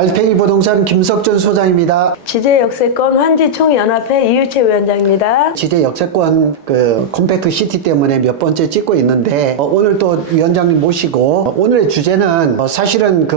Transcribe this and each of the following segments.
달팽이 부동산 김석준 소장입니다. 지제역세권 환지총연합회 이유채 위원장입니다. 지제역세권 컴팩트 시티 때문에 몇 번째 찍고 있는데 오늘 또 위원장님 모시고 오늘의 주제는 사실은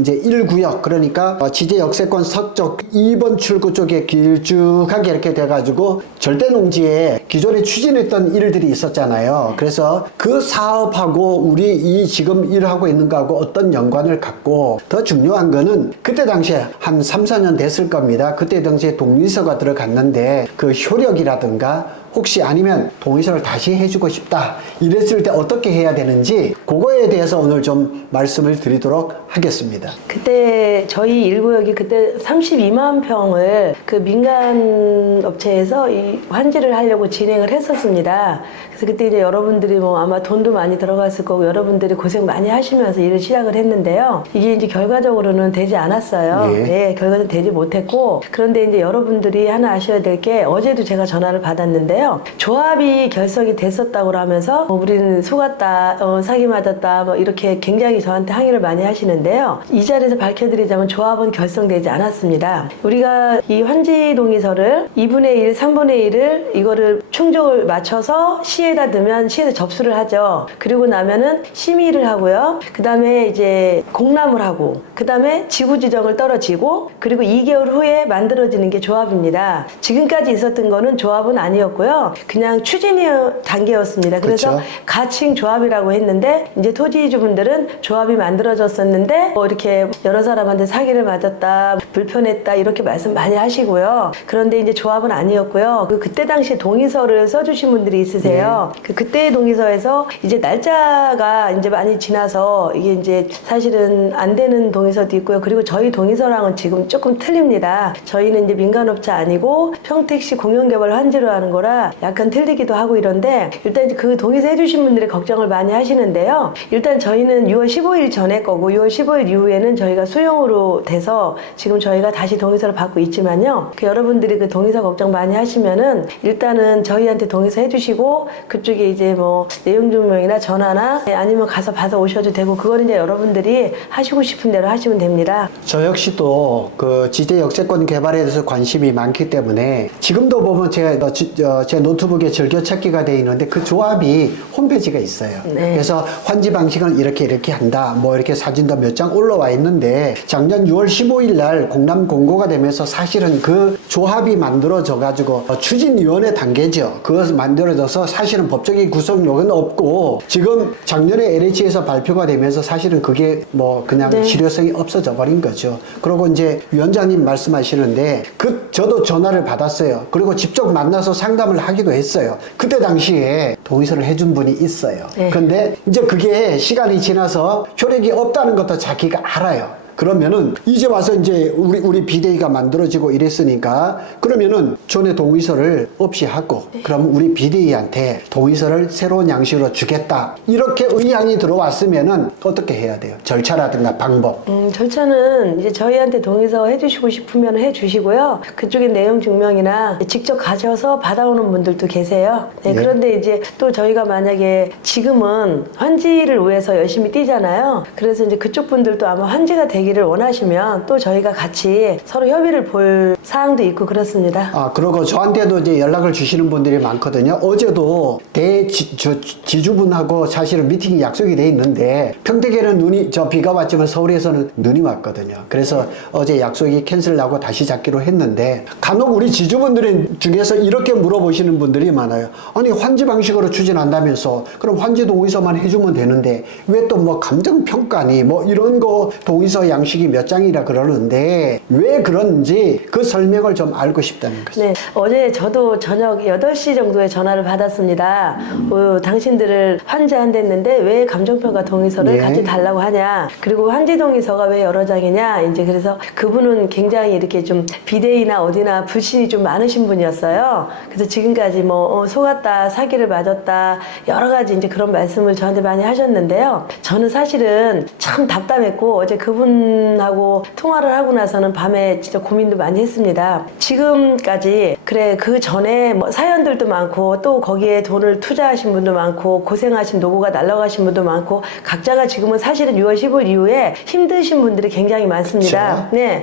이제 1구역 그러니까 지제역세권 서쪽 2번 출구 쪽에 길쭉하게 이렇게 돼가지고 절대농지에 기존에 추진했던 일들이 있었잖아요. 그래서 그 사업하고 우리 이 지금 일하고 있는 거하고 어떤 연관을 갖고 더 중요한 거는 그때 당시에 한 3, 4년 됐을 겁니다. 그때 당시에 동의서가 들어갔는데 그 효력이라든가 혹시 아니면 동의서를 다시 해주고 싶다 이랬을 때 어떻게 해야 되는지 그거에 대해서 오늘 좀 말씀을 드리도록 하겠습니다. 그때 저희 1구역이 그때 32만 평을 그 민간 업체에서 이 환지를 하려고 진행을 했었습니다. 그래서 그때 이제 여러분들이 아마 돈도 많이 들어갔을 거고 여러분들이 고생 많이 하시면서 일을 시작을 했는데요. 이게 이제 결과적으로는 되지 않았어요. 네, 결과는 되지 못했고 그런데 이제 여러분들이 하나 아셔야 될 게 어제도 제가 전화를 받았는데요. 조합이 결성이 됐었다고 하면서 우리는 속았다, 사기 맞았다 이렇게 굉장히 저한테 항의를 많이 하시는데요. 이 자리에서 밝혀드리자면 조합은 결성되지 않았습니다. 우리가 이 환지 동의서를 2분의 1, 3분의 1을 이거를 충족을 맞춰서 시에다 넣으면 시에서 접수를 하죠. 그리고 나면은 심의를 하고요. 그 다음에 이제 공람을 하고 그 다음에 지구 지정을 떨어지고 그리고 2개월 후에 만들어지는 게 조합입니다. 지금까지 있었던 거는 조합은 아니었고요. 그냥 추진 단계였습니다. 그래서 그렇죠. 가칭 조합이라고 했는데 이제 토지주분들은 조합이 만들어졌었는데 이렇게 여러 사람한테 사기를 맞았다, 불편했다 이렇게 말씀 많이 하시고요. 그런데 이제 조합은 아니었고요. 그때 당시 동의서를 써주신 분들이 있으세요. 그때의 동의서에서 이제 날짜가 이제 많이 지나서 이게 이제 사실은 안 되는 동의서도 있고요. 그리고 저희 동의서랑은 지금 조금 틀립니다. 저희는 이제 민간업체 아니고 평택시 공영개발 환지로 하는 거라 약간 틀리기도 하고 이런데 일단 그 동의서 해주신 분들이 걱정을 많이 하시는데요. 일단 저희는 6월 15일 전에 거고 6월 15일 이후에는 저희가 수용으로 돼서 지금 저희가 다시 동의서를 받고 있지만요. 여러분들이 그 동의서 걱정 많이 하시면은 일단은 저희한테 동의서 해주시고 그쪽에 이제 내용 증명이나 전화나 아니면 가서 받아 오셔도 되고 그거는 이제 여러분들이 하시고 싶은 대로 하시면 됩니다. 저 역시도 지제 역세권 개발에 대해서 관심이 많기 때문에 지금도 보면 제 노트북에 즐겨찾기가 되어 있는데 그 조합이 홈페이지가 있어요. 네. 그래서 환지 방식은 이렇게 한다. 이렇게 사진도 몇 장 올라와 있는데 작년 6월 15일 날 공람 공고가 되면서 사실은 그 조합이 만들어져 가지고 추진위원회 단계죠. 그것을 만들어져서 사실은 법적인 구속력은 없고 지금 작년에 LH에서 발표가 되면서 사실은 그게 그냥 실효성이 없어져 버린 거죠. 그리고 이제 위원장님 말씀하시는데 저도 전화를 받았어요. 그리고 직접 만나서 상담을 하기도 했어요. 그때 당시에 동의서를 해준 분이 있어요. 근데 이제 그게 시간이 지나서 효력이 없다는 것도 자기가 알아요. 그러면은 이제 와서 이제 우리 비대위가 만들어지고 이랬으니까 그러면은 전에 동의서를 없이 하고 그럼 우리 비대위한테 동의서를 새로운 양식으로 주겠다 이렇게 의향이 들어왔으면은 어떻게 해야 돼요? 절차라든가 방법. 절차는 이제 저희한테 동의서 해주시고 싶으면 해주시고요. 그쪽에 내용 증명이나 직접 가셔서 받아오는 분들도 계세요. 그런데 이제 또 저희가 만약에 지금은 환지를 위해서 열심히 뛰잖아요. 그래서 이제 그쪽 분들도 아마 환지가 되기를 원하시면 또 저희가 같이 서로 협의를 볼 사항도 있고 그렇습니다. 그리고 저한테도 이제 연락을 주시는 분들이 많거든요. 어제도 지주분하고 사실은 미팅이 약속이 돼 있는데 평택에는 비가 왔지만 서울에서는 눈이 왔거든요. 그래서 어제 약속이 캔슬하고 다시 잡기로 했는데 간혹 우리 지주분들 중에서 이렇게 물어보시는 분들이 많아요. 아니 환지 방식으로 추진한다면서 그럼 환지 동의서만 해주면 되는데 왜 또 감정평가니 이런 거 동의서 양식이 몇 장이라 그러는데 왜 그런지 그 설명을 좀 알고 싶다는 거죠. 네, 어제 저도 저녁 8시 정도에 전화를 받았습니다. 당신들을 환지한댔는데 왜 감정평가 동의서를 같이 달라고 하냐. 그리고 환지 동의서가 왜 여러 장이냐. 이제 그래서 그분은 굉장히 이렇게 좀 비대위나 어디나 불신이 좀 많으신 분이었어요. 그래서 지금까지 속았다, 사기를 맞았다, 여러 가지 이제 그런 말씀을 저한테 많이 하셨는데요. 저는 사실은 참 답답했고 어제 그분 그분하고 통화를 하고 나서는 밤에 진짜 고민도 많이 했습니다. 지금까지 그래 그 전에 뭐 사연들도 많고 또 거기에 돈을 투자하신 분도 많고 고생하신 노고가 날아가신 분도 많고 각자가 지금은 사실은 6월 15일 이후에 힘드신 분들이 굉장히 많습니다. 그렇죠. 네.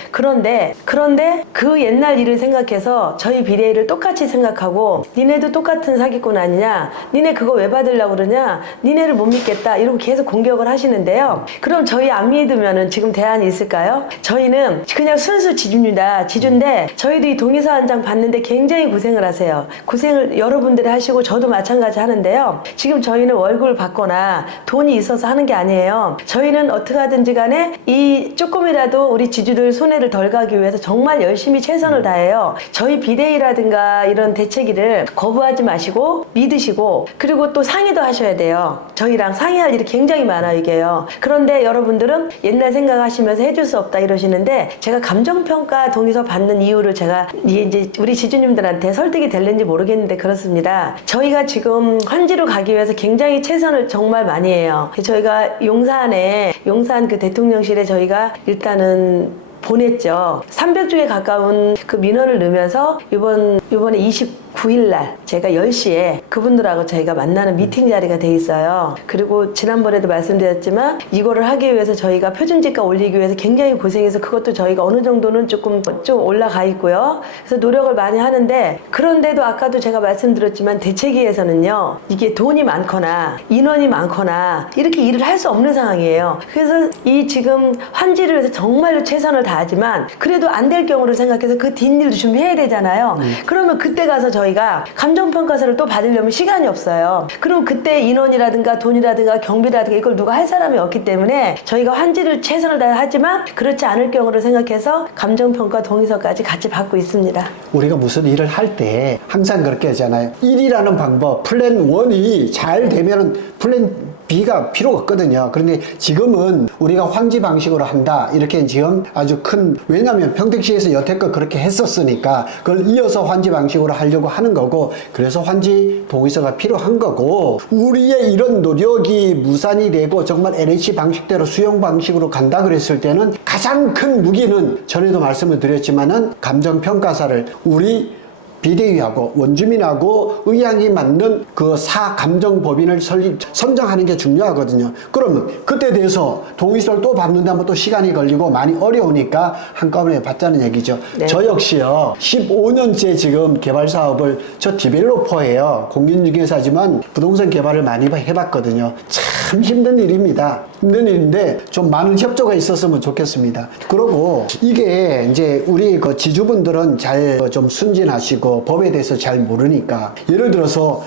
그런데 그 옛날 일을 생각해서 저희 비대위를 똑같이 생각하고 니네도 똑같은 사기꾼 아니냐? 니네 그거 왜 받으려고 그러냐? 니네를 못 믿겠다. 이러고 계속 공격을 하시는데요. 그럼 저희 안 믿으면은 지금 대안이 있을까요? 저희는 그냥 순수 지주입니다. 지주인데 저희도 이 동의서 한 장 받는데 굉장히 고생을 하세요. 고생을 여러분들이 하시고 저도 마찬가지 하는데요. 지금 저희는 월급을 받거나 돈이 있어서 하는 게 아니에요. 저희는 어떻게 하든지 간에 이 조금이라도 우리 지주들 손해를 덜 가기 위해서 정말 열심히 최선을 다해요. 저희 비대위라든가 이런 대책위를 거부하지 마시고 믿으시고 그리고 또 상의도 하셔야 돼요. 저희랑 상의할 일이 굉장히 많아요, 이게요. 그런데 여러분들은 옛날 생각하시면서 해줄 수 없다 이러시는데 제가 감정평가 동의서 받는 이유를 제가 이제 우리 지주님들한테 설득이 될는지 모르겠는데 그렇습니다. 저희가 지금 환지로 가기 위해서 굉장히 최선을 정말 많이 해요. 저희가 용산 그 대통령실에 저희가 일단은 보냈죠. 300주에 가까운 그 민원을 넣으면서 이번에 29일 날 제가 10시에 그분들하고 저희가 만나는 미팅 자리가 돼 있어요. 그리고 지난번에도 말씀드렸지만 이거를 하기 위해서 저희가 표준지가 올리기 위해서 굉장히 고생해서 그것도 저희가 어느 정도는 좀 올라가 있고요. 그래서 노력을 많이 하는데 그런데도 아까도 제가 말씀드렸지만 대책위에서는요. 이게 돈이 많거나 인원이 많거나 이렇게 일을 할 수 없는 상황이에요. 그래서 이 지금 환지를 위해서 정말로 최선을 다하지만 그래도 안 될 경우를 생각해서 그 뒷일도 준비해야 되잖아요. 그러면 그때 가서 저희가 감정평가서를 또 받으려면 시간이 없어요. 그럼 그때 인원이라든가 돈이라든가 경비라든가 이걸 누가 할 사람이 없기 때문에 저희가 환지를 최선을 다해 하지만 그렇지 않을 경우를 생각해서 감정평가 동의서까지 같이 받고 있습니다. 우리가 무슨 일을 할 때 항상 그렇게 하잖아요. 1이라는 방법, 플랜 1이 잘 되면은 플랜 B가 필요가 없거든요. 그런데 지금은 우리가 환지 방식으로 한다. 이렇게 지금 아주 큰, 왜냐하면 평택시에서 여태껏 그렇게 했었으니까 그걸 이어서 환지 방식으로 하려고 하는 거고, 그래서 환지 동의서가 필요한 거고, 우리의 이런 노력이 무산이 되고 정말 LH 방식대로 수용 방식으로 간다 그랬을 때는 가장 큰 무기는 전에도 말씀을 드렸지만은 감정평가사를 우리 비대위하고 원주민하고 의향이 맞는 그 사감정법인을 선정하는 게 중요하거든요. 그러면 그때 대해서 동의서를 또 받는다면 또 시간이 걸리고 많이 어려우니까 한꺼번에 받자는 얘기죠. 네. 저 역시요. 15년째 지금 개발 사업을, 저 디벨로퍼예요. 공인중개사지만 부동산 개발을 많이 해봤거든요. 참 힘든 일입니다. 힘든 일인데 좀 많은 협조가 있었으면 좋겠습니다. 그리고 이게 이제 우리 그 지주분들은 잘 좀 순진하시고 법에 대해서 잘 모르니까 예를 들어서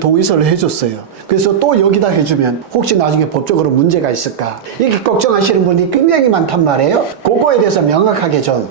동의서를 해줬어요. 그래서 또 여기다 해주면 혹시 나중에 법적으로 문제가 있을까 이렇게 걱정하시는 분이 굉장히 많단 말이에요. 그거에 대해서 명확하게 좀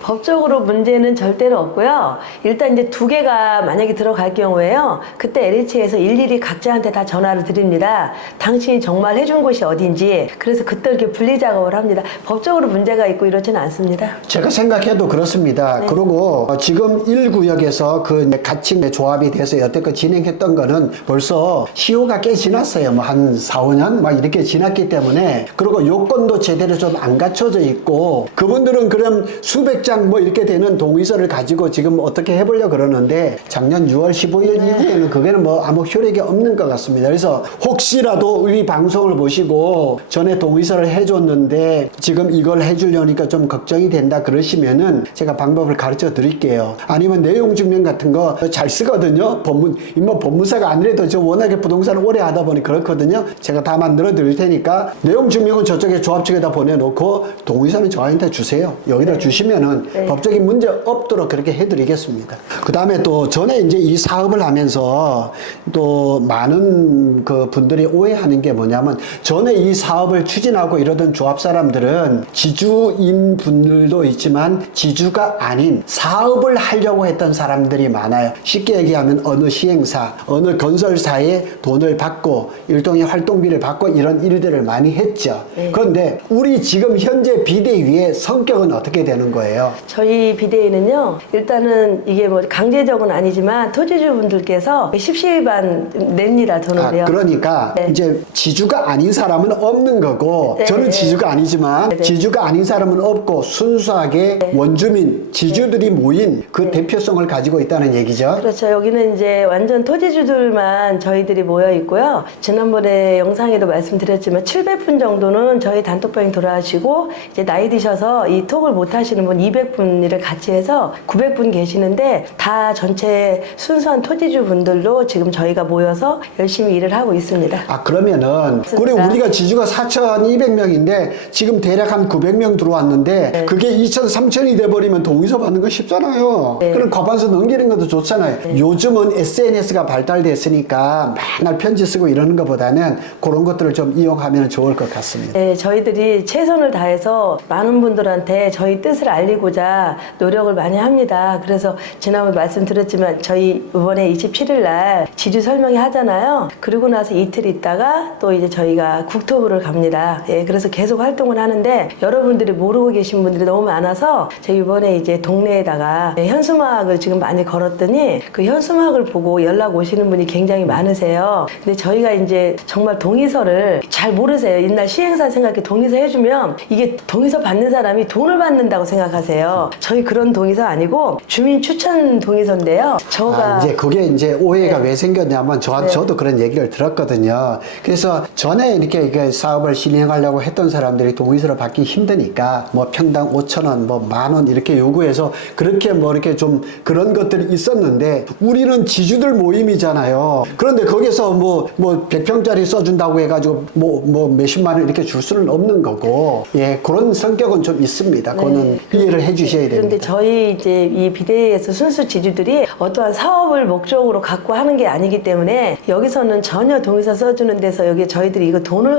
법적으로 문제는 절대로 없고요. 일단 이제 2개가 만약에 들어갈 경우에요. 그때 LH에서 일일이 각자한테 다 전화를 드립니다. 당신이 정말 해준 곳이 어딘지. 그래서 그때 이렇게 분리 작업을 합니다. 법적으로 문제가 있고 이렇지는 않습니다. 제가 생각해도 그렇습니다. 네. 그리고 지금 1구역에서 그 가칭 조합이 돼서 여태껏 진행했던 거는 벌써 시효가 꽤 지났어요. 뭐 한 4, 5년 막 이렇게 지났기 때문에, 그리고 요건도 제대로 좀 안 갖춰져 있고, 그분들은 그럼 수백 장 뭐 이렇게 되는 동의서를 가지고 지금 어떻게 해보려고 그러는데 작년 6월 15일 이후에는 그게는 뭐 아무 효력이 없는 것 같습니다. 그래서 혹시라도 우리 방송을 보시고 전에 동의서를 해줬는데 지금 이걸 해주려니까 좀 걱정이 된다 그러시면은 제가 방법을 가르쳐 드릴게요. 아니면 내용 증명 같은 거 잘 쓰거든요. 법무사가 아니래도 저 워낙에 부동산을 오래 하다 보니 그렇거든요. 제가 다 만들어 드릴 테니까 내용 증명은 저쪽에 조합 측에다 보내놓고 동의서는 저한테 주세요. 여기다 주시면은 법적인 문제 없도록 그렇게 해드리겠습니다. 그 다음에 또 전에 이제 이 사업을 하면서 또 많은 그 분들이 오해하는 게 뭐냐면, 전에 이 사업을 추진하고 이러던 조합 사람들은 지주인 분들도 있지만 지주가 아닌 사업을 하려고 했던 사람들이 많아요. 쉽게 얘기하면 어느 시행사, 어느 건설사에 돈을 받고 일종의 활동비를 받고 이런 일들을 많이 했죠. 그런데 우리 지금 현재 비대위의 성격은 어떻게 되는 거예요? 저희 비대위는요, 일단은 이게 뭐 강제적은 아니지만 토지주분들께서 십시일반 냅니다, 돈을요. 그러니까 네. 이제 지주가 아닌 사람은 없는 거고 네. 저는 지주가 아니지만 네. 지주가 아닌 사람은 없고 순수하게 원주민, 지주들이 모인 그 대표성을 가지고 있다는 얘기죠. 그렇죠. 여기는 이제 완전 토지주들만 저희들이 모여 있고요. 지난번에 영상에도 말씀드렸지만 700분 정도는 저희 단톡방에 돌아가시고 이제 나이 드셔서 이 톡을 못 하시는 분 200분을 같이 해서 900분 계시는데 다 전체 순수한 토지주 분들로 지금 저희가 모여서 열심히 일을 하고 있습니다. 아, 그러면은 우리 맞습니다. 우리가 지주가 4,200명인데 지금 대략 한 900명 들어왔는데 네. 그게 2,000, 3,000이 돼버리면 동의서 받는 거 쉽잖아요. 네. 그럼 과반수 넘기는 것도 좋잖아요. 요즘은 SNS가 발달됐으니까 맨날 편지 쓰고 이러는 것보다는 그런 것들을 좀 이용하면 좋을 것 같습니다. 네, 저희들이 최선을 다해서 많은 분들한테 저희 뜻을 알리고자 노력을 많이 합니다. 그래서 지난번에 말씀드렸지만 저희 이번에 27일 날 지주 설명회 하잖아요. 그리고 나서 이틀 있다가 또 이제 저희가 국토부를 갑니다. 예, 그래서 계속 활동을 하는데 여러분들이 모르고 계신 분들이 너무 많아서 저희 이번에 이제 동네에다가 현수막을 지금 많이 걸었더니 그 현수막을 보고 연락 오시는 분이 굉장히 많으세요. 근데 저희가 이제 정말 동의서를 잘 모르세요. 옛날 시행사 생각해 동의서 해주면 이게 동의서 받는 사람이 돈을 받는다고 생각하세요. 저희 그런 동의서 아니고 주민 추천 동의서인데요. 저가 이제 그게 이제 오해가 네. 왜 생겼냐면 네. 저도 그런 얘기를 들었거든요. 그래서 전에 이렇게 사업을 진행하려고 했던 사람들이 동의서를 받기 힘드니까 뭐 평당 5,000원, 뭐 10,000원 이렇게 요구해서 그렇게 뭐 이렇게 좀 그런 것들이 있었는데 우리는 지주들 모임이잖아요. 그런데 거기서 뭐 100평짜리 써준다고 해가지고 뭐 몇십만 원 이렇게 줄 수는 없는 거고 예, 그런 성격은 좀 있습니다. 그거는 이해를 해 주셔야 됩니다. 그런데 저희 이제 이 비대위에서 순수 지주들이 어떠한 사업을 목적으로 갖고 하는 게 아니기 때문에 여기서는 전혀 동의서 써주는 데서 여기 저희들이 이거 돈을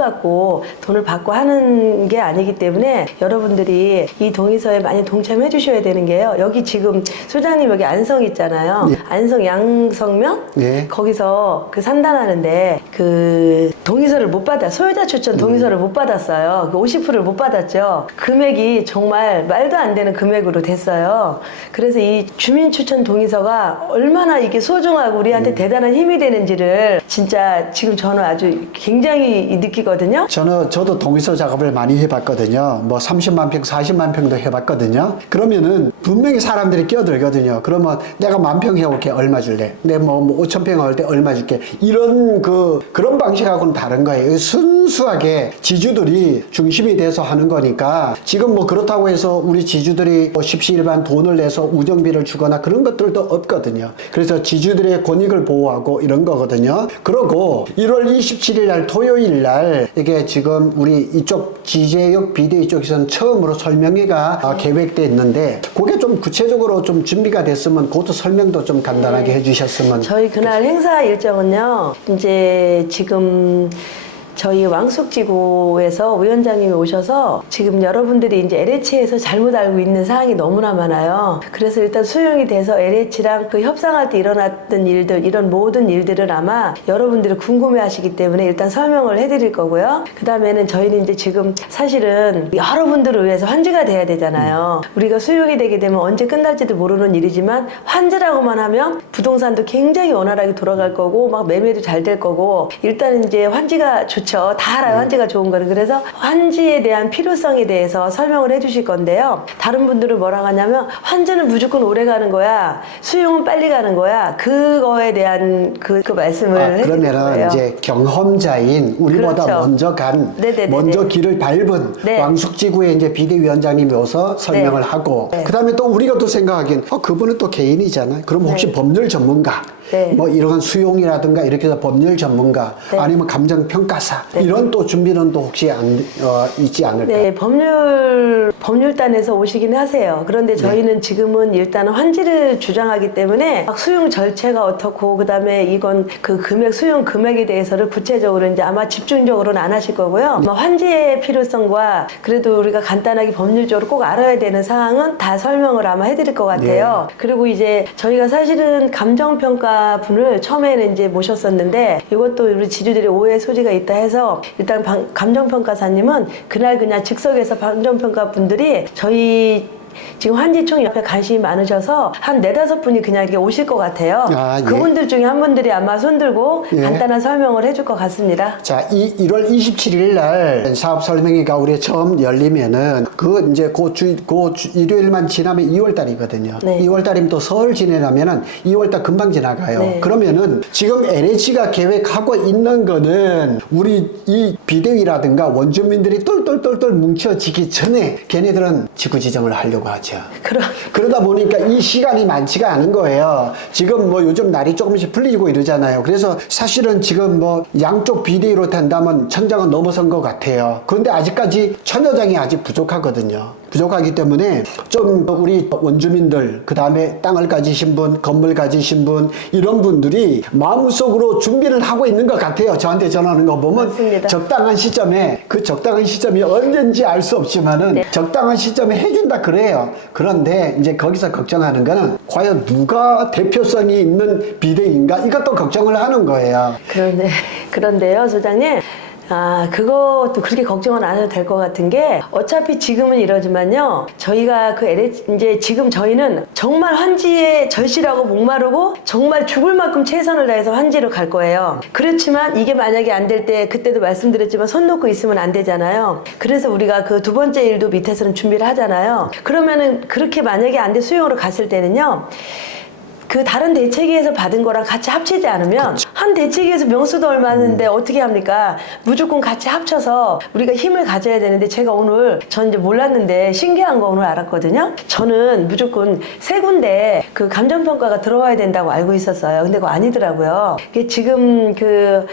받고 하는 게 아니기 때문에 여러분들이 이 동의서에 많이 동참해 주셔야 되는 게요. 여기 지금 소장님 여기 안성 있잖아요. 네. 안성 양성면 네. 거기서 그 산단하는데 그 동의서를 못 받아 소유자 추천 동의서를 못 받았어요. 그 50%를 못 받았죠. 금액이 정말 말도 안 되는 금액으로 됐어요. 그래서 이 주민 추천 동의서가 얼마나 이게 소중하고 우리한테 대단한 힘이 되는지를 진짜 지금 저는 아주 굉장히 느끼거든요. 저도 동의서 작업을 많이 해봤거든요. 뭐 30만 평, 40만 평도 해봤거든요. 그러면은 분명히 사람들이 끼어들거든요. 그러면 내가 10,000평 해올게 얼마 줄래? 내 뭐 5,000평 할 때 얼마 줄게? 이런 그런 방식하고는 다른 거예요. 순수하게 지주들이 중심이 돼서 하는 거니까 지금 뭐 그렇다고 해서 우리 지주들이 뭐 십시일반 돈을 내서 우정비를 주거나 그런 것들도 없거든요. 그래서 지주들의 권익을 보호하고 이런 거거든요. 그러고 1월 27일 날 토요일 날 이게 지금 우리 이쪽 지제역 비대위 쪽에서는 처음으로 설명회가 계획돼 있는데 그게 좀 구체적으로 좀 준비가 됐으면 그것도 설명도 좀 간단하게 해주셨으면. 저희 그날 행사 일정은요, 이제 지금 저희 왕숙지구에서 위원장님이 오셔서 지금 여러분들이 이제 LH에서 잘못 알고 있는 사항이 너무나 많아요. 그래서 일단 수용이 돼서 LH랑 그 협상할 때 일어났던 일들, 이런 모든 일들을 아마 여러분들이 궁금해 하시기 때문에 일단 설명을 해드릴 거고요. 그 다음에는 저희는 이제 지금 사실은 여러분들을 위해서 환지가 돼야 되잖아요. 우리가 수용이 되게 되면 언제 끝날지도 모르는 일이지만 환지라고만 하면 부동산도 굉장히 원활하게 돌아갈 거고 막 매매도 잘 될 거고 일단 이제 환지가 좋죠. 다 알아요. 환지가 좋은 거를. 그래서 환지에 대한 필요성에 대해서 설명을 해주실 건데요. 다른 분들은 뭐라고 하냐면 환지는 무조건 오래 가는 거야. 수용은 빨리 가는 거야. 그거에 대한 그 말씀을 해주실 거예요. 그러면은 이제 경험자인 우리보다 그렇죠. 먼저 간, 네네네네. 먼저 길을 밟은 네. 왕숙지구의 이제 비대위원장님이 오서 설명을 네. 하고, 네. 그다음에 또 우리가 또 생각하기엔 그분은 또 개인이잖아요. 그럼 혹시 네. 법률 전문가? 네. 뭐 이런 수용이라든가 이렇게 해서 법률 전문가 네. 아니면 감정평가사 네. 이런 또 준비는 또 혹시 있지 않을까? 네, 법률단에서 오시긴 하세요. 그런데 저희는 지금은 일단 환지를 주장하기 때문에 막 수용 절차가 어떻고 그다음에 이건 그 금액 수용 금액에 대해서를 구체적으로 이제 아마 집중적으로는 안 하실 거고요. 환지의 필요성과 그래도 우리가 간단하게 법률적으로 꼭 알아야 되는 사항은 다 설명을 아마 해드릴 것 같아요. 그리고 이제 저희가 사실은 감정평가 분을 처음에는 이제 모셨었는데 이것도 우리 지주들이 오해 소지가 있다 해서 일단 감정평가사님은 그날 그냥 즉석에서 감정평가 분들이 저희 지금 환지총 옆에 관심이 많으셔서 한 4-5분이 그냥 이렇게 오실 것 같아요. 아, 예. 그분들 중에 한 분들이 아마 손들고 예. 간단한 설명을 해줄 것 같습니다. 자, 1월 27일 날 사업 설명회가 우리 처음 열리면은 이제 일요일만 지나면 2월 달이거든요. 네. 2월 달이면 또 설 지내려면은 2월 달 금방 지나가요. 네. 그러면은 지금 LH가 계획하고 있는 거는 우리 이 비대위라든가 원주민들이 똘똘똘똘 뭉쳐지기 전에 걔네들은 지구 지정을 하려고 하죠. 그러다 보니까 이 시간이 많지가 않은 거예요. 지금 뭐 요즘 날이 조금씩 풀리고 이러잖아요. 그래서 사실은 지금 뭐 양쪽 비대위로 된다면 천장은 넘어선 것 같아요. 그런데 아직까지 천여장이 아직 부족하거든요. 부족하기 때문에 좀 우리 원주민들, 그 다음에 땅을 가지신 분, 건물 가지신 분, 이런 분들이 마음속으로 준비를 하고 있는 것 같아요. 저한테 전화하는 거 보면 맞습니다. 적당한 시점에, 그 적당한 시점이 언젠지 알 수 없지만은 네. 적당한 시점에 해준다 그래요. 그런데 이제 거기서 걱정하는 거는 과연 누가 대표성이 있는 비대위인가? 이것도 걱정을 하는 거예요. 그런데요, 소장님. 그것도 그렇게 걱정은 안 해도 될 것 같은 게, 어차피 지금은 이러지만요, 저희가 이제 지금 저희는 정말 환지에 절실하고 목마르고 정말 죽을 만큼 최선을 다해서 환지로 갈 거예요. 그렇지만 이게 만약에 안 될 때, 그때도 말씀드렸지만 손 놓고 있으면 안 되잖아요. 그래서 우리가 그 두 번째 일도 밑에서는 준비를 하잖아요. 그러면은 그렇게 만약에 안 돼 수용으로 갔을 때는요, 그 다른 대책위에서 받은 거랑 같이 합치지 않으면 한 대책위에서 명수도 얼마 있는데 어떻게 합니까? 무조건 같이 합쳐서 우리가 힘을 가져야 되는데, 제가 오늘 전 이제 몰랐는데 신기한 거 오늘 알았거든요. 저는 무조건 3군데 그 감정평가가 들어와야 된다고 알고 있었어요. 근데 그거 아니더라고요. 이게 지금 그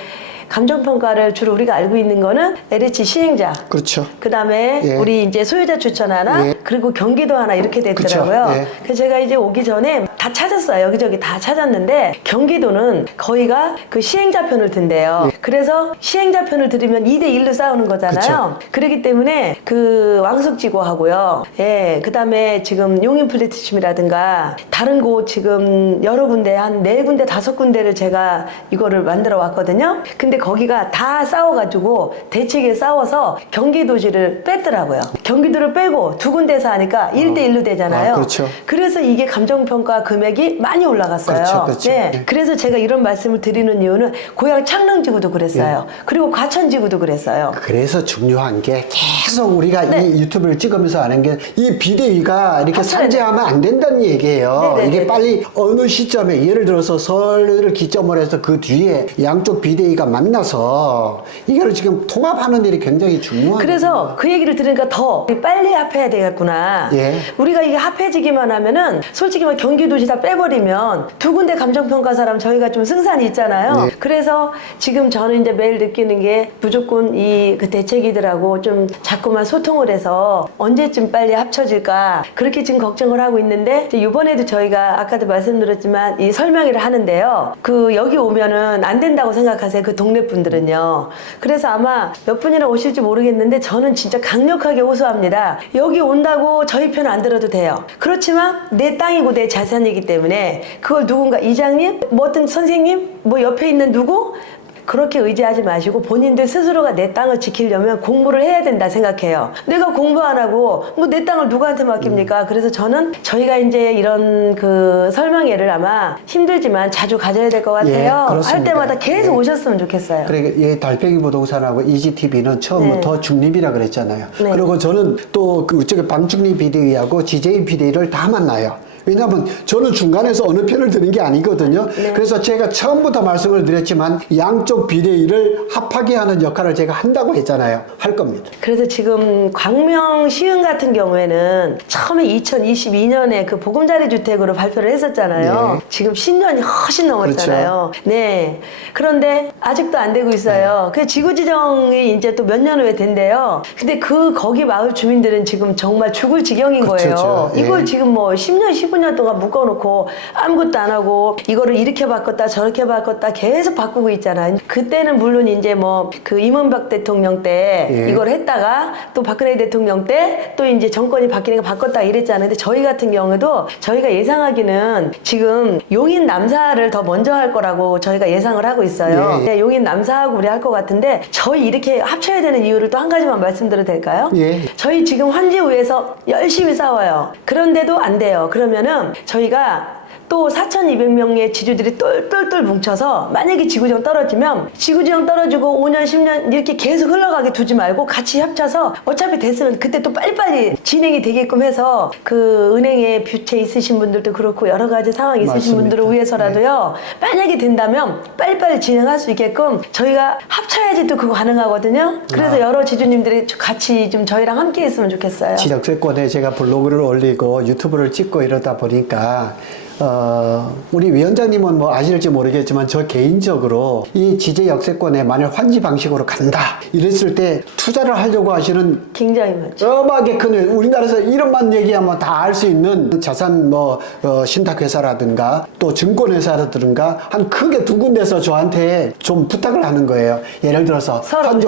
감정평가를 주로 우리가 알고 있는 거는 LH 시행자. 그렇죠. 그 다음에 예. 우리 이제 소유자 추천 하나, 예. 그리고 경기도 하나 이렇게 됐더라고요. 그쵸. 예. 그래서 제가 이제 오기 전에 다 찾았어요. 여기저기 다 찾았는데 경기도는 거의가 그 시행자 편을 든대요. 그래서 시행자 편을 들으면 2대1로 싸우는 거잖아요. 그렇기 때문에 그 왕석지구하고요. 예. 그 다음에 지금 용인플래티춤이라든가 다른 곳 지금 여러 군데 한 4군데 5군데를 제가 이거를 만들어 왔거든요. 근데 거기가 다 싸워가지고 대책에 싸워서 경기도지를 뺐더라고요. 경기도를 빼고 2군데서 하니까 1대1로 되잖아요. 그렇죠. 그래서 이게 감정평가 금액이 많이 올라갔어요. 그렇죠, 그렇죠. 네. 네. 그래서 제가 이런 말씀을 드리는 이유는 고향 창릉지구도 그랬어요. 그리고 과천지구도 그랬어요. 그래서 중요한 게 계속 우리가 네. 이 유튜브를 찍으면서 하는 게, 이 비대위가 이렇게 합쳐야 산재하면 안 된다는 얘기예요. 네네네. 이게 빨리 어느 시점에, 예를 들어서 설을 기점으로 해서 그 뒤에 양쪽 비대위가 만나서 이거를 지금 통합하는 일이 굉장히 중요한 그래서 거예요. 그 얘기를 들으니까 더 빨리 합해야 되겠구나. 예. 우리가 이게 합해지기만 하면은 솔직히 말 경기도지 다 빼버리면 2군데 감정평가 사람 저희가 좀 승산이 있잖아요. 예. 그래서 지금 저는 이제 매일 느끼는 게 무조건 이 그 대책이들하고 좀 자꾸만 소통을 해서 언제쯤 빨리 합쳐질까, 그렇게 지금 걱정을 하고 있는데, 이제 이번에도 저희가 아까도 말씀드렸지만 이 설명회를 하는데요. 그 여기 오면은 안 된다고 생각하세요. 그 동네 분들은요. 그래서 아마 몇 분이나 오실지 모르겠는데 저는 진짜 강력하게 호소합니다. 여기 온다고 저희 편 안 들어도 돼요. 그렇지만 내 땅이고 내 자산이기 때문에 그걸 누군가 이장님, 뭐 어떤 선생님, 뭐 옆에 있는 누구, 그렇게 의지하지 마시고 본인들 스스로가 내 땅을 지키려면 공부를 해야 된다 생각해요. 내가 공부 안 하고 뭐 내 땅을 누구한테 맡깁니까? 그래서 저는 저희가 이제 이런 그 설명회를 아마 힘들지만 자주 가져야 될 것 같아요. 그렇습니다. 할 때마다 계속 예. 오셨으면 좋겠어요. 그러니까 이 달팽이 부동산하고 이지TV는 처음부터 중립이라 그랬잖아요. 네. 그리고 저는 또 그쪽에 방중립 비대위하고 지재인 비대위를 다 만나요. 왜냐하면 저는 중간에서 어느 편을 드는 게 아니거든요. 네. 그래서 제가 처음부터 말씀을 드렸지만 양쪽 비대위를 합하게 하는 역할을 제가 한다고 했잖아요. 할 겁니다. 그래서 지금 광명 시흥 같은 경우에는 처음에 2022년에 그 보금자리 주택으로 발표를 했었잖아요. 네. 지금 10년이 훨씬 넘었잖아요. 네. 그런데 아직도 안 되고 있어요. 그 지구 지정이 이제 또 몇 년 후에 된대요. 근데 거기 마을 주민들은 지금 정말 죽을 지경인 그렇죠, 거예요. 예. 이걸 지금 뭐 10년, 15년 19년 동안 묶어놓고 아무것도 안 하고 이거를 이렇게 바꿨다 저렇게 바꿨다 계속 바꾸고 있잖아요. 그때는 물론 이제 뭐 그 이명박 대통령 때 예. 이걸 했다가 또 박근혜 대통령 때 또 이제 정권이 바뀌니까 바꿨다 이랬잖아요. 근데 저희 같은 경우도 저희가 예상하기는 지금 용인 남사를 더 먼저 할 거라고 저희가 예상을 하고 있어요. 예. 네, 용인 남사하고 우리 할 것 같은데 저희 이렇게 합쳐야 되는 이유를 또 한 가지만 말씀드려도 될까요? 예. 저희 지금 환지우에서 열심히 싸워요. 그런데도 안 돼요. 그러면은 저희가 또 4,200명의 지주들이 똘똘똘 뭉쳐서 만약에 지구정 떨어지면 지구정 떨어지고 5년 10년 이렇게 계속 흘러가게 두지 말고 같이 합쳐서 어차피 됐으면 그때 또 빨리빨리 진행이 되게끔 해서 그 은행에 뷰체 있으신 분들도 그렇고 여러 가지 상황 있으신 맞습니다. 분들을 위해서라도요. 만약에 된다면 빨리빨리 진행할 수 있게끔 저희가 합쳐야지 또 그거 가능하거든요. 그래서 여러 지주님들이 같이 좀 저희랑 함께 했으면 좋겠어요. 지역세권에 제가 블로그를 올리고 유튜브를 찍고 이러다 보니까 우리 위원장님은 뭐 아실지 모르겠지만 저 개인적으로 이 지제 역세권에 만약 환지 방식으로 간다 이랬을 때 투자를 하려고 하시는 굉장히 많죠. 엄하게 큰 우리나라에서 이름만 얘기하면 다 알 수 있는 자산 신탁회사라든가 또 증권회사라든가 한 크게 두 군데서 저한테 좀 부탁을 하는 거예요. 예를 들어서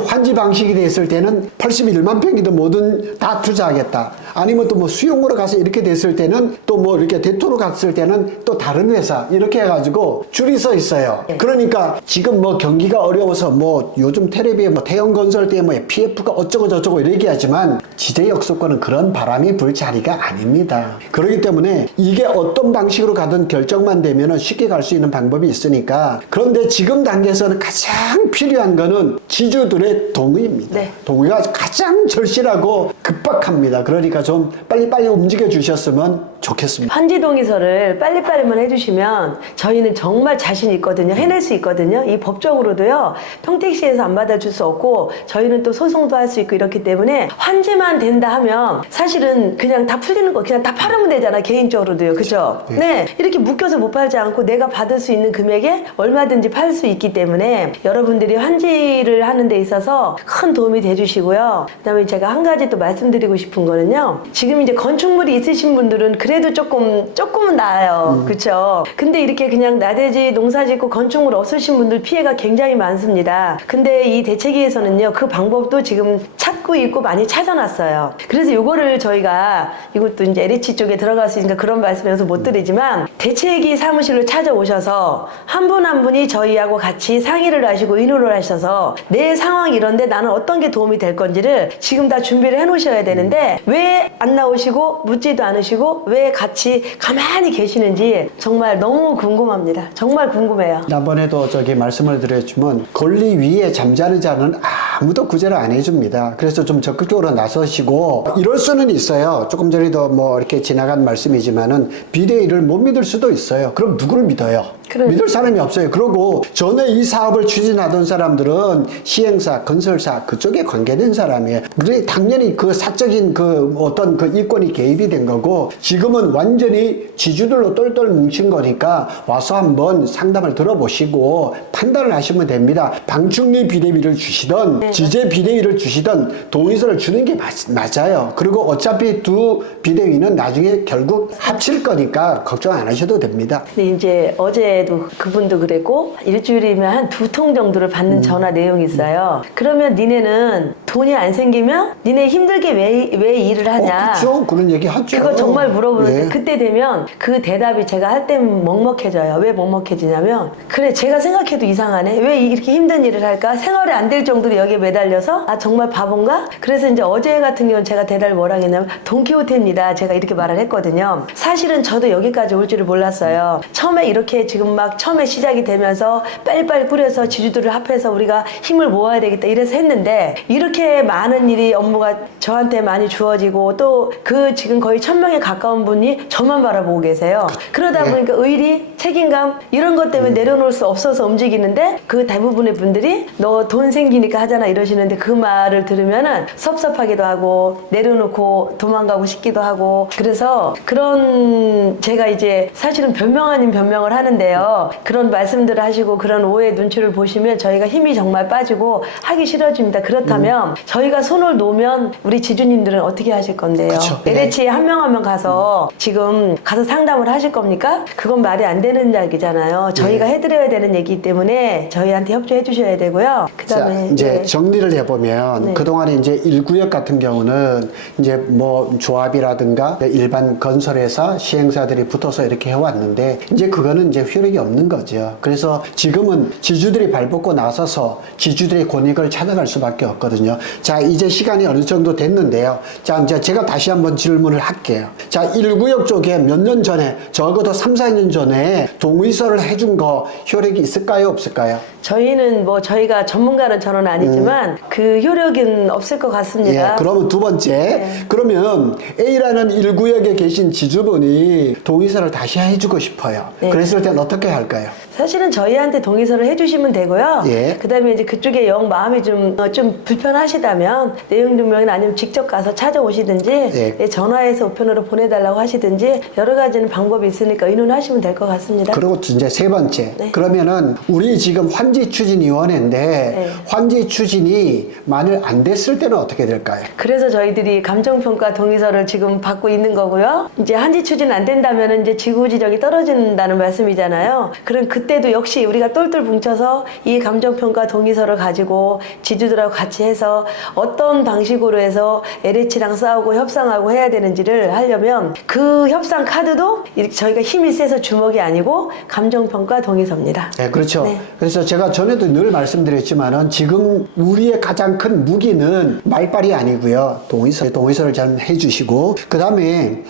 환지 방식이 됐을 때는 81만 평이든 뭐든 다 투자하겠다. 아니면 또 뭐 수용으로 가서 이렇게 됐을 때는 또 뭐 이렇게 대토로 갔을 때는 또 다른 회사 이렇게 해가지고 줄이 서 있어요. 그러니까 지금 뭐 경기가 어려워서 뭐 요즘 텔레비에 뭐 태형건설 때문에 PF가 어쩌고 저쩌고 이렇게 하지만 지제역세권은 그런 바람이 불 자리가 아닙니다. 그렇기 때문에 이게 어떤 방식으로 가든 결정만 되면은 쉽게 갈 수 있는 방법이 있으니까 그런데 지금 단계에서는 가장 필요한 거는 지주들의 동의입니다. 네. 동의가 가장 절실하고 급박합니다. 그러니까 좀 빨리빨리 움직여 주셨으면 좋겠습니다. 환지 동의서를 빨리빨리만 해주시면 저희는 정말 자신 있거든요. 해낼 수 있거든요. 이 법적으로도요. 평택시에서 안 받아줄 수 없고 저희는 또 소송도 할 수 있고 이렇기 때문에 환지만 된다 하면 사실은 그냥 다 풀리는 거 그냥 다 팔으면 되잖아. 개인적으로도요. 그죠? 네. 이렇게 묶여서 못 팔지 않고 내가 받을 수 있는 금액에 얼마든지 팔 수 있기 때문에 여러분들이 환지를 하는 데 있어서 큰 도움이 돼주시고요. 그다음에 제가 한 가지 또 말씀드리고 싶은 거는요. 지금 이제 건축물이 있으신 분들은 그래도 조금은 나아요. 그렇죠? 근데 이렇게 그냥 나대지 농사 짓고 건축물 없으신 분들 피해가 굉장히 많습니다. 근데 이 대책위에서는요. 그 방법도 지금 찾고 있고 많이 찾아놨어요. 그래서 요거를 저희가 이것도 이제 LH 쪽에 들어갈 수 있으니까 그런 말씀에서 못 드리지만 대책위 사무실로 찾아오셔서 한 분 한 분이 저희하고 같이 상의를 하시고 의논을 하셔서 내 상황이 이런데 나는 어떤 게 도움이 될 건지를 지금 다 준비를 해 놓으셔야 되는데 왜 안 나오시고 묻지도 않으시고 왜 같이 가만히 계시는지 정말 너무 궁금합니다. 정말 궁금해요. 지난번에도 말씀을 드렸지만 권리 위에 잠자는 자는 아무도 구제를 안 해줍니다. 그래서 좀 적극적으로 나서시고 이럴 수는 있어요. 조금 전에도 뭐 이렇게 지나간 말씀이지만은 비대위를 못 믿을 수도 있어요. 그럼 누구를 믿어요? 그러니까. 믿을 사람이 없어요. 그리고 전에 이 사업을 추진하던 사람들은 시행사, 건설사 그쪽에 관계된 사람이에요. 그래 당연히 그 사적인 그 어떤 그 이권이 개입이 된 거고 지금은 완전히 지주들로 똘똘 뭉친 거니까 와서 한번 상담을 들어보시고 판단을 하시면 됩니다. 방충리 비대위를 주시던 지제 비대위를 주시던 동의서를 주는 게 맞아요. 그리고 어차피 두 비대위는 나중에 결국 합칠 거니까 걱정 안 하셔도 됩니다. 근데 이제 어제도 그분도 그랬고 일주일이면 한 2통 정도를 받는 전화 내용이 있어요. 그러면 니네는 돈이 안 생기면 니네 힘들게 왜 일을 하냐. 그렇죠. 그런 얘기 하죠. 그거 정말 물어보는데 예. 그때 되면 그 대답이 제가 할 때 먹먹해져요. 왜 먹먹해지냐면 그래 제가 생각해도 이상하네. 왜 이렇게 힘든 일을 할까? 생활이 안 될 정도로 여기에 매달려서 아 정말 바본가? 그래서 이제 어제 같은 경우는 제가 대답을 뭐라 했냐면 돈키호테입니다. 제가 이렇게 말을 했거든요. 사실은 저도 여기까지 올 줄을 몰랐어요. 처음에 이렇게 지금 막 처음에 시작이 되면서 빨리빨리 꾸려서 지주들을 합해서 우리가 힘을 모아야 되겠다 이래서 했는데 이렇게 많은 일이 업무가 저한테 많이 주어지고 또 그 지금 거의 1,000명에 가까운 분이 저만 바라보고 계세요. 그러다 보니까 의리 책임감 이런 것 때문에 내려놓을 수 없어서 움직이는데 그 대부분의 분들이 너 돈 생기니까 하잖아 이러시는데 그 말을 들으면은 섭섭하기도 하고 내려놓고 도망가고 싶기도 하고 그래서 그런 제가 이제 사실은 변명 아닌 변명을 하는데요. 그런 말씀들을 하시고 그런 오해 눈치를 보시면 저희가 힘이 정말 빠지고 하기 싫어집니다. 그렇다면 저희가 손을 놓으면 우리 지주님들은 어떻게 하실 건데요? 그쵸. LH에 한 명 한 명 가서 지금 가서 상담을 하실 겁니까? 그건 말이 안 되는 이야기잖아요. 저희가 해드려야 되는 얘기이기 때문에 저희한테 협조해 주셔야 되고요. 그다음에 자, 이제 네. 정리를 해보면 네. 그동안에 이제 1구역 같은 경우는 이제 뭐 조합이라든가 일반 건설회사 시행사들이 붙어서 이렇게 해왔는데 이제 그거는 이제 효력이 없는 거죠. 그래서 지금은 지주들이 발벗고 나서서 지주들의 권익을 찾아갈 수밖에 없거든요. 자, 이제 시간이 어느 정도 됐는데요. 자, 이제 제가 다시 한번 질문을 할게요. 자, 1구역 쪽에 몇 년 전에 적어도 3, 4년 전에 동의서를 해준 거 효력이 있을까요? 없을까요? 저희는 뭐 저희가 전문가는 저는 아니지만 그 효력은 없을 것 같습니다. 예, 그러면 두 번째. 그러면 A라는 1구역에 계신 지주분이 동의서를 다시 해주고 싶어요. 네. 그랬을 땐 어떻게 할까요? 사실은 저희한테 동의서를 해주시면 되고요. 예. 그다음에 이제 그쪽에 영 마음이 좀 불편하시다면 내용 증명이나 아니면 직접 가서 찾아오시든지 예. 예, 전화해서 우편으로 보내달라고 하시든지 여러 가지는 방법이 있으니까 의논하시면 될 것 같습니다. 그리고 이제 세 번째. 네. 그러면은 우리 지금 환지추진위원회인데 네. 환지추진이 만일 안 됐을 때는 어떻게 될까요? 그래서 저희들이 감정평가 동의서를 지금 받고 있는 거고요. 이제 한지 추진 안 된다면 이제 지구 지정이 떨어진다는 말씀이잖아요. 그럼 그때도 역시 우리가 똘똘 뭉쳐서 이 감정평가 동의서를 가지고 지주들하고 같이 해서 어떤 방식으로 해서 LH랑 싸우고 협상하고 해야 되는지를 하려면 그 협상 카드도 이렇게 저희가 힘이 세서 주먹이 아니고 감정평가 동의서입니다. 네, 그렇죠. 네. 그래서 제가 전에도 늘 말씀드렸지만은 지금 우리의 가장 큰 무기는 말빨이 아니고요. 동의서를 잘 해주시고, 그 다음에,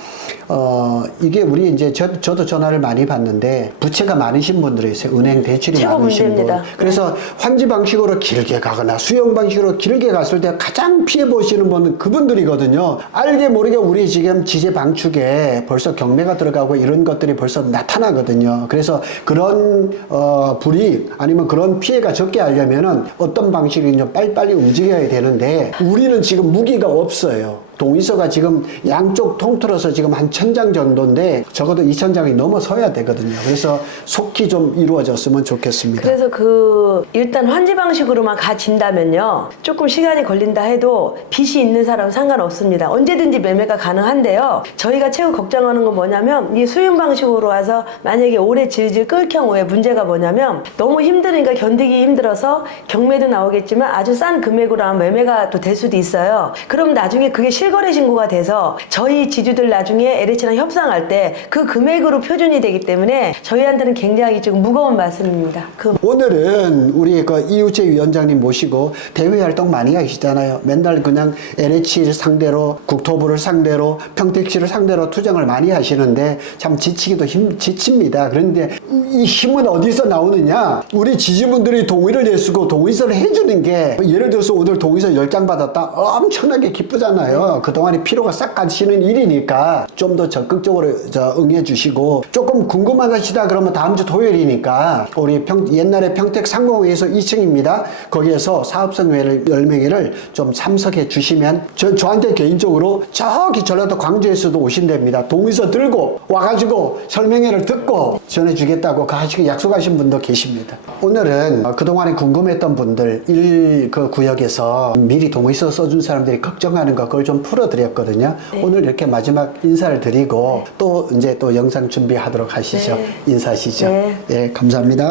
이게 우리 이제 저도 전화를 많이 받는데 부채가 많으신 분들이 있어요. 은행 대출이 최고 많으신 분. 문제입니다. 그래서 환지 방식으로 길게 가거나 수용 방식으로 길게 갔을 때 가장 피해 보시는 분은 그분들이거든요. 알게 모르게 우리 지금 지재 방축에 벌써 경매가 들어가고 이런 것들이 벌써 나타나거든요. 그래서 그런 불이익 아니면 그런 피해가 적게 하려면은 어떤 방식이 좀 빨리빨리 움직여야 되는데 우리는 지금 무기가 없어요. 동의서가 지금 양쪽 통틀어서 지금 한 1000장 정도인데 적어도 2000장이 넘어서야 되거든요. 그래서 속히 좀 이루어졌으면 좋겠습니다. 그래서 일단 환지 방식으로만 가진다면요. 조금 시간이 걸린다 해도 빚이 있는 사람은 상관없습니다. 언제든지 매매가 가능한데요. 저희가 최고 걱정하는 건 뭐냐면 이 수용 방식으로 와서 만약에 오래 질질 끌 경우에 문제가 뭐냐면 너무 힘드니까 견디기 힘들어서 경매도 나오겠지만 아주 싼 금액으로 하면 매매가 또 될 수도 있어요. 그럼 나중에 그게 실거래 신고가 돼서 저희 지주들 나중에 LH랑 협상할 때 그 금액으로 표준이 되기 때문에 저희한테는 굉장히 지금 무거운 말씀입니다. 오늘은 우리 그 이우재 위원장님 모시고 대외 활동 많이 하시잖아요. 맨날 그냥 LH 상대로 국토부를 상대로 평택시를 상대로 투쟁을 많이 하시는데 참 지칩니다. 그런데 이 힘은 어디서 나오느냐? 우리 지지분들이 동의를 내쓰고 동의서를 해주는 게 예를 들어서 오늘 동의서 10장 받았다 엄청나게 기쁘잖아요. 그동안의 피로가 싹 가시는 일이니까 좀 더 적극적으로 응해 주시고 조금 궁금하시다 그러면 다음 주 토요일이니까 우리 옛날에 평택 상공회에서 2층입니다. 거기에서 사업성 열맹회를 좀 참석해 주시면 저한테 개인적으로 저기 전라도 광주에서도 오신답니다. 동의서 들고 와가지고 설명회를 듣고 전해주겠다고 약속하신 분도 계십니다. 오늘은 그동안에 궁금했던 분들 그 구역에서 미리 동의서 써준 사람들이 걱정하는 거 그걸 좀 풀어드렸거든요. 네. 오늘 이렇게 마지막 인사를 드리고 또 이제 또 영상 준비하도록 하시죠. 네. 인사하시죠. 네. 예, 감사합니다.